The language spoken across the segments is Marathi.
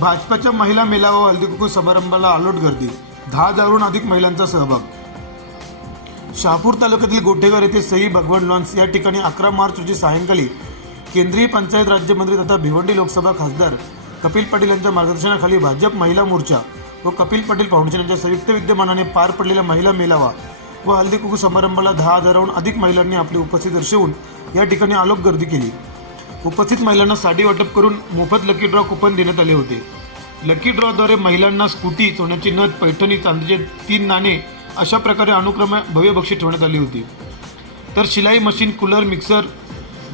भाजपाच्या महिला मेळावा व हळदीकुंकू समारंभाला अलोट गर्दी, 10,000हून अधिक महिलांचा सहभाग। शहापूर तालुक्यातील गोठेघर येथे सई भगवान लॉन्स या ठिकाणी 11 मार्च रोजी सायंकाळी केंद्रीय पंचायत राज्यमंत्री तथा भिवंडी लोकसभा खासदार कपिल पाटील यांच्या मार्गदर्शनाखाली भाजप महिला मोर्चा व कपिल पाटील फाउंडेशन यांच्या संयुक्त विद्यमानाने पार पडलेल्या महिला मेळावा व हळदीकुंकू समारंभाला 10,000हून अधिक महिलांनी आपली उपस्थिती दर्शवून या ठिकाणी अलोट गर्दी केली। उपस्थित महिलांना साडी वाटप करून मोफत लकी ड्रॉ कुपन देण्यात आले होते। लकी ड्रॉद्वारे महिलांना स्कूटी, सोन्याची नथ, पैठणी, चांदीचे 3 नाणे अशा प्रकारे अनुक्रमे भव्य बक्षीस ठेवण्यात आली होती। तर शिलाई मशीन, कूलर, मिक्सर,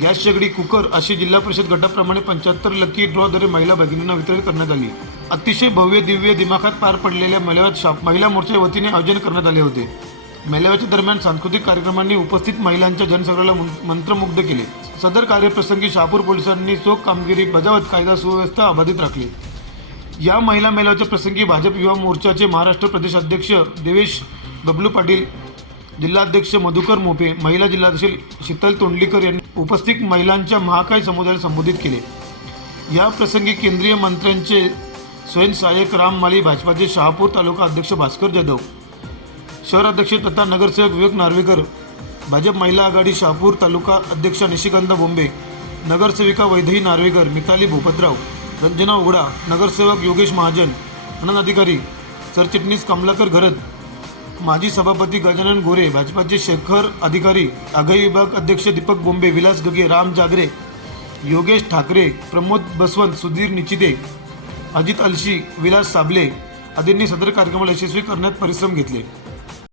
गॅस शेगडी, कुकर अशी जिल्हा परिषद गटाप्रमाणे 75 लकी ड्रॉद्वारे महिला भगिनींना वितरित करण्यात आली। अतिशय भव्य दिव्य दिमाखात पार पडलेल्या मेळाव्यात महिला मोर्चाच्या वतीने आयोजन करण्यात आले होते। मेळाव्याच्या दरम्यान सांस्कृतिक कार्यक्रमांनी उपस्थित महिलांच्या जनसभेला मंत्रमुग्ध केले। सदर कार्यप्रसंगी शहापूर पोलिसांनी चोख कामगिरी बजावत कायदा सुव्यवस्था अबाधित राखली। या महिला मेळाव्याच्या प्रसंगी भाजप युवा मोर्चाचे महाराष्ट्र प्रदेश अध्यक्ष देवेश बबलू पाटील, जिल्हाध्यक्ष मधुकर मोपे, महिला जिल्हाध्यक्ष शीतल तोंडलीकर यांनी उपस्थित महिलांच्या महाकाय समुदायाला संबोधित केले। या प्रसंगी केंद्रीय मंत्र्यांचे स्वयंसहाय्यक राम माली, भाजपाचे शहापूर तालुका अध्यक्ष भास्कर जाधव, शहराध्यक्ष तथा नगरसेवक विवेक नार्वेकर, भाजप महिला आघाडी शहापूर तालुका अध्यक्षा निशिकांत बोंबे, नगरसेविका वैदेही नार्वेकर, मिताली भोपतराव, रंजना उघडा, नगरसेवक योगेश महाजन, आनंद अधिकारी, सरचिटणीस कमलाकर घरत, माजी सभापती गजानन गोरे, भाजपाचे शेखर अधिकारी, आघाडी विभाग अध्यक्ष दीपक बोंबे, विलास गगे, राम जागरे, योगेश ठाकरे, प्रमोद बसवंत, सुधीर निचिते, अजित अलशी, विलास साबले आदींनी सदर कार्यक्रमाला यशस्वी करण्यात परिश्रम घेतले।